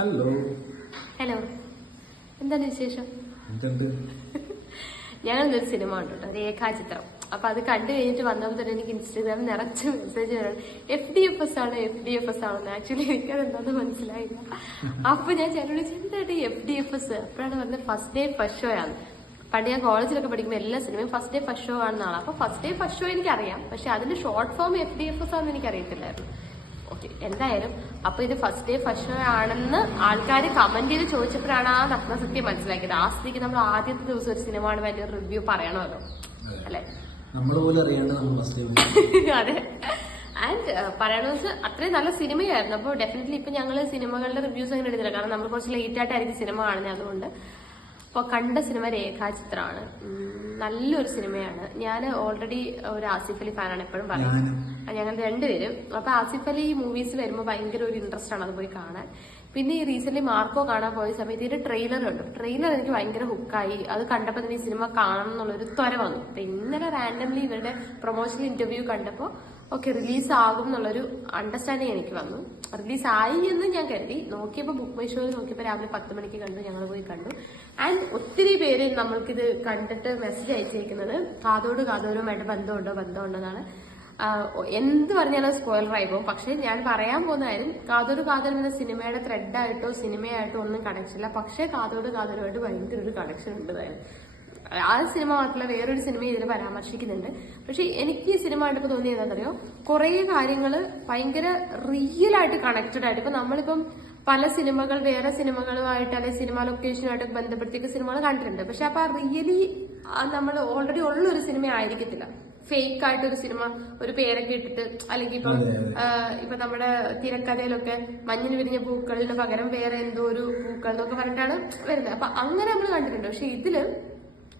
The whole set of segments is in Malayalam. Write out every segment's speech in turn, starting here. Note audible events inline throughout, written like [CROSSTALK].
ഹലോ ഹലോ എന്താണ് വിശേഷം? എന്തുണ്ട്? [LAUGHS] ഞാനൊന്നൊരു സിനിമ കണ്ടു കേട്ടോ രേഖാചിത്രം. അപ്പൊ അത് കണ്ടു കഴിഞ്ഞിട്ട് വന്നപ്പോൾ തന്നെ എനിക്ക് ഇൻസ്റ്റാഗ്രാമിൽ നിറച്ച് മെസ്സേജ് വരണം എഫ് ഡി എഫ് എസ് ആണ് എഫ് ഡി എഫ് എസ് ആണെന്ന്. ആക്ച്വലി എനിക്കത് എന്താണെന്ന് മനസ്സിലായില്ല. അപ്പൊ ഞാൻ ചേട്ടനോട് എന്തായിട്ട് എഫ് ഡി എഫ് എസ് അപ്പോഴാണ് പറഞ്ഞത് ഫസ്റ്റ് ഡേ ഫസ്റ്റ് ഷോ ആണ്. പണ്ട് ഞാൻ കോളേജിലൊക്കെ പഠിക്കുമ്പോൾ എല്ലാ സിനിമയും ഫസ്റ്റ് ഡേ ഫസ്റ്റ് ഷോ ആണെന്നാണ്. അപ്പൊ ഫസ്റ്റ് ഡേ ഫസ്റ്റ് ഷോ എനിക്കറിയാം. പക്ഷെ അതിന്റെ short form F D F S ആണെന്ന് എനിക്കറിയത്തില്ലായിരുന്നു. ഓക്കെ എന്തായാലും അപ്പൊ ഇത് ഫസ്റ്റ് ഡേ ഫസ്റ്റ് ഷോ ആണെന്ന് ആൾക്കാർ കമന്റ് ചെയ്ത് ചോദിച്ചപ്പോഴാണ് ആ നഗ്നസത്യം മനസ്സിലാക്കിയത്. ആ സ്ഥിതിക്ക് നമ്മൾ ആദ്യത്തെ ദിവസം ഒരു സിനിമ അതിന്റെ റിവ്യൂ പറയണമല്ലോ. അല്ലെ? നമ്മൾ പോലും [LAUGHS] അതെ. ആൻഡ് പറയണമെന്ന് വെച്ചാൽ അത്രയും നല്ല സിനിമയായിരുന്നു അപ്പോൾ ഡെഫിനറ്റ്ലി ഇപ്പൊ ഞങ്ങൾ സിനിമകളുടെ റിവ്യൂസ് അങ്ങനെ എടുത്തില്ല. കാരണം നമ്മൾ കുറച്ച് ലേറ്റ് ആയിട്ടായിരിക്കും സിനിമ കാണുന്നത്. അതുകൊണ്ട് അപ്പോൾ കണ്ട സിനിമ രേഖാചിത്രമാണ്. നല്ലൊരു സിനിമയാണ്. ഞാൻ ഓൾറെഡി ഒരു ആസിഫ് അലി ഫാനാണ് എപ്പോഴും പറയുന്നത്. ഞങ്ങൾ രണ്ടുപേരും. അപ്പോൾ ആസിഫ് അലി ഈ മൂവീസ് വരുമ്പോൾ ഭയങ്കര ഒരു ഇൻട്രസ്റ്റ് ആണ് അത് പോയി കാണാൻ. പിന്നെ ഈ റീസെന്റ് മാർക്കോ കാണാൻ പോയ സമയത്ത് ഇതിന്റെ ട്രെയിലർ കണ്ടു. ട്രെയിലർ എനിക്ക് ഭയങ്കര ഹുക്കായി അത് കണ്ടപ്പോൾ തന്നെ ഈ സിനിമ കാണണം എന്നുള്ളൊരു ത്വര വന്നു. അപ്പം ഇന്നലെ റാൻഡംലി ഇവരുടെ പ്രൊമോഷണൽ ഇന്റർവ്യൂ കണ്ടപ്പോൾ ഓക്കെ റിലീസ് ആകും എന്നുള്ളൊരു അണ്ടർസ്റ്റാൻഡിങ് എനിക്ക് വന്നു. റിലീസ് ആയി എന്ന് ഞാൻ കരുതി. നോക്കിയപ്പോൾ ബുക്ക് മൈ ഷോയിൽ നോക്കിയപ്പോൾ രാവിലെ പത്ത് മണിക്ക് കണ്ടു ഞങ്ങൾ പോയി കണ്ടു. ആൻഡ് ഒത്തിരി പേര് നമ്മൾക്കിത് കണ്ടിട്ട് മെസ്സേജ് അയച്ചേക്കുന്നത് കാതോട് കാതോരുമായിട്ട് ബന്ധമുണ്ടോ ബന്ധമുണ്ടോ എന്നാണ് എന്ത് പറഞ്ഞാലും സ്പോയിലറായി പോകും. പക്ഷെ ഞാൻ പറയാൻ പോകുന്നതായാലും കാതോട് കാതോരം എന്ന സിനിമയുടെ ത്രെഡായിട്ടോ സിനിമയായിട്ടോ ഒന്നും കണക്ഷൻ ഇല്ല. പക്ഷേ കാതോട് കാതോരുമായിട്ട് ഭയങ്കര ഒരു കണക്ഷൻ ഉണ്ട് താനും ആ സിനിമ മാത്രമല്ല വേറൊരു സിനിമ ഇതിനെ പരാമർശിക്കുന്നുണ്ട്. പക്ഷെ എനിക്ക് ഈ സിനിമ ആയിട്ടിപ്പോൾ തോന്നിയത് എന്താണെന്നറിയോ? കുറേ കാര്യങ്ങൾ ഭയങ്കര റിയൽ ആയിട്ട് കണക്റ്റഡ് ആയിട്ട്. ഇപ്പൊ നമ്മളിപ്പം പല സിനിമകൾ വേറെ സിനിമകളുമായിട്ട് അല്ലെങ്കിൽ സിനിമ ലൊക്കേഷനുമായിട്ട് ബന്ധപ്പെടുത്തിയൊക്കെ സിനിമകൾ കണ്ടിട്ടുണ്ട്. പക്ഷെ അപ്പൊ റിയലി നമ്മൾ ഓൾറെഡി ഉള്ള ഒരു സിനിമ ആയിരിക്കത്തില്ല. ഫേക്ക് ആയിട്ട് ഒരു സിനിമ ഒരു പേരൊക്കെ ഇട്ടിട്ട് അല്ലെങ്കിൽ ഇപ്പം ആ, ഇപ്പൊ നമ്മുടെ തിരക്കഥയിലൊക്കെ മഞ്ഞിന് വിരിഞ്ഞ പൂക്കളിന് പകരം വേറെ എന്തോ ഒരു പൂക്കൾ എന്നൊക്കെ പറഞ്ഞിട്ടാണ് വരുന്നത്. അപ്പൊ അങ്ങനെ നമ്മൾ കണ്ടിട്ടുണ്ട്. പക്ഷെ ഇതിൽ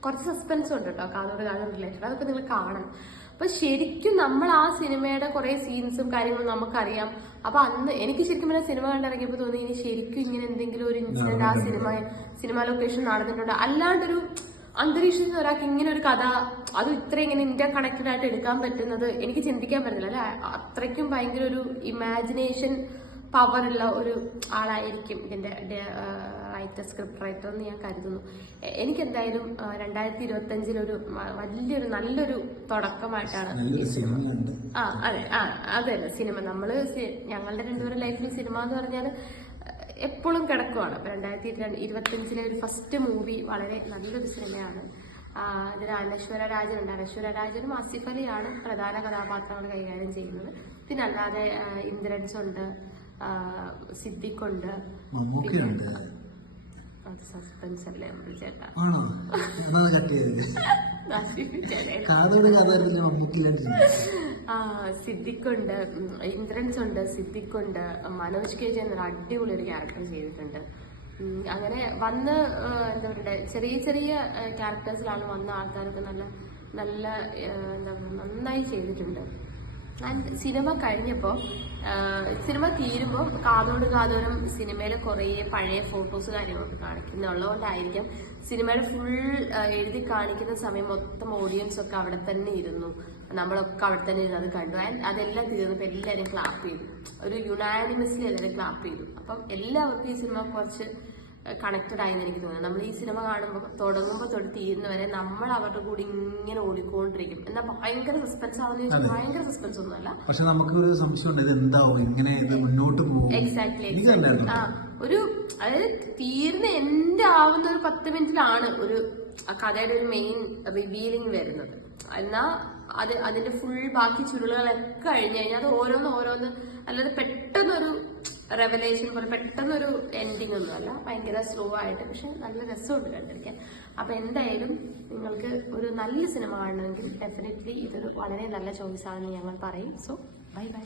കുറച്ച് സസ്പെൻസ് ഉണ്ട് കേട്ടോ കാതോട് കാതോട് റിലേറ്റഡ് അതൊക്കെ നിങ്ങൾ കാണണം. അപ്പൊ ശരിക്കും നമ്മൾ ആ സിനിമയുടെ കുറെ സീൻസും കാര്യങ്ങളും നമുക്കറിയാം. അപ്പൊ അന്ന് എനിക്ക് ശരിക്കും പറഞ്ഞാൽ സിനിമ കണ്ടിറങ്ങിയപ്പോൾ തോന്നി ഇനി ശരിക്കും ഇങ്ങനെ എന്തെങ്കിലും ഒരു ഇൻസിഡന്റ് ആ സിനിമ സിനിമ ലൊക്കേഷൻ നടന്നിട്ടുണ്ട്. അല്ലാണ്ടൊരു അന്തരീക്ഷത്തിൽ ഒരാൾക്ക് ഇങ്ങനെ ഒരു കഥ അത് ഇത്ര ഇങ്ങനെ ഇന്ത്യ കണക്റ്റഡ് ആയിട്ട് എടുക്കാൻ പറ്റുന്നത് എനിക്ക് ചിന്തിക്കാൻ പറ്റുന്നില്ല. അല്ലെ? അത്രയ്ക്കും ഭയങ്കര ഒരു ഇമാജിനേഷൻ പവറുള്ള ഒരു ആളായിരിക്കും ഇതിന്റെ റൈറ്റർ സ്ക്രിപ്റ്റ് റൈറ്റർ എന്ന് ഞാൻ കരുതുന്നു. എനിക്ക് എനിക്കെന്തായാലും ആ, രണ്ടായിരത്തി ഇരുപത്തി അഞ്ചിലൊരു വലിയൊരു നല്ലൊരു തുടക്കമായിട്ടാണ്. ആ അതെ ആ അതെ സിനിമ. നമ്മൾ ഞങ്ങളുടെ രണ്ടുപേരുടെ ലൈഫിൽ സിനിമ എന്ന് പറഞ്ഞാൽ എപ്പോഴും കിടക്കുവാണ്. അപ്പൊ രണ്ടായിരത്തി ഇരുപത്തി അഞ്ചിലെ ഒരു ഫസ്റ്റ് മൂവി വളരെ നല്ലൊരു സിനിമയാണ്. അതിൽ അനശ്വര രാജനുണ്ട്. അനശ്വര രാജനും ആസിഫ് അലിയാണ് പ്രധാന കഥാപാത്രങ്ങൾ കൈകാര്യം ചെയ്യുന്നത്. പിന്നെ അല്ലാതെ ഇന്ദ്രൻസ് ഉണ്ട് ആ, സിദ്ദിഖ് ഉണ്ട് അത് സസ്പെൻസ് അല്ലേ അമ്പിൾ ചേട്ടാ? ആണോ? അതാണ് കട്ട് ചെയ്തത് [LAUGHS] കാതോട് സിദ്ദിഖുണ്ട് ഇന്ദ്രൻസ് ഉണ്ട് സിദ്ദിഖുണ്ട് മനോജ് കെ ജെ എന്നൊരു അടിപൊളി ഒരു ക്യാരക്ടർ ചെയ്തിട്ടുണ്ട് അങ്ങനെ വന്ന് എന്താ പറയുക ചെറിയ ചെറിയ ക്യാരക്ടേഴ്സിലാണ് വന്ന ആൾക്കാരൊക്കെ നല്ല നല്ല എന്താ പറയുക നന്നായി ചെയ്തിട്ടുണ്ട്. ആൻഡ് സിനിമ കഴിഞ്ഞപ്പോൾ സിനിമ തീരുമ്പോൾ കാതോട് കാതോരം സിനിമയിലെ കുറേ പഴയ ഫോട്ടോസ് കാര്യങ്ങളൊക്കെ കാണിക്കുന്നുള്ളതുകൊണ്ടായിരിക്കും സിനിമയുടെ ഫുൾ എഴുതി കാണിക്കുന്ന സമയം മൊത്തം ഓഡിയൻസ് ഒക്കെ അവിടെ തന്നെ ഇരുന്നു. നമ്മളൊക്കെ അവിടെ തന്നെ ഇരുന്ന് അത് കണ്ടു. ആൻഡ് അതെല്ലാം തീർന്നപ്പോൾ എല്ലാവരും ക്ലാപ്പ് ചെയ്തു. ഒരു യുണാനിമസ്ലി എല്ലാവരും ക്ലാപ്പ് ചെയ്തു. അപ്പം എല്ലാവർക്കും ഈ സിനിമ കുറച്ച് കണക്റ്റഡ് ആയെന്ന് എനിക്ക് തോന്നുന്നു. നമ്മൾ ഈ സിനിമ കാണുമ്പോൾ തുടങ്ങുമ്പോൾ തൊട്ട് തീരുന്നവരെ നമ്മൾ അവരുടെ കൂടി ഇങ്ങനെ ഓടിക്കൊണ്ടിരിക്കും. എന്നാൽ ഭയങ്കര സസ്പെൻസ് ആണെന്ന് ചോദിച്ചാൽ ഭയങ്കര സസ്പെൻസ് ഒന്നുമല്ല. പക്ഷെ നമുക്ക് ഒരു സംശയമുണ്ട് ഇത് എന്താവും? ഇങ്ങനെ ഇത് മുന്നോട്ട് പോകും. എക്സാക്ട്ലി ആ ഒരു അതായത് തീർന്ന എൻഡ് ആവുന്ന ഒരു പത്ത് മിനിറ്റിലാണ് ഒരു കഥയുടെ ഒരു മെയിൻ റിവീലിംഗ് വരുന്നത്. എന്നാ അത് അതിന്റെ ഫുൾ ബാക്കി ചുരുളുകളൊക്കെ കഴിഞ്ഞു കഴിഞ്ഞാൽ അത് ഓരോന്ന് ഓരോന്ന് അല്ലാതെ പെട്ടെന്നൊരു റെവലേഷൻ പോലെ പെട്ടെന്നൊരു എൻഡിങ് ഒന്നുമല്ല ഭയങ്കര സ്ലോ ആയിട്ട് പക്ഷെ നല്ല രസമുണ്ട് കണ്ടിരിക്കാൻ. അപ്പൊ എന്തായാലും നിങ്ങൾക്ക് ഒരു നല്ല സിനിമ കാണണമെങ്കിൽ ഡെഫിനറ്റ്ലി ഇതൊരു വളരെ നല്ല ചോയ്സ് ആണെന്ന് ഞങ്ങൾ പറയും. So bye bye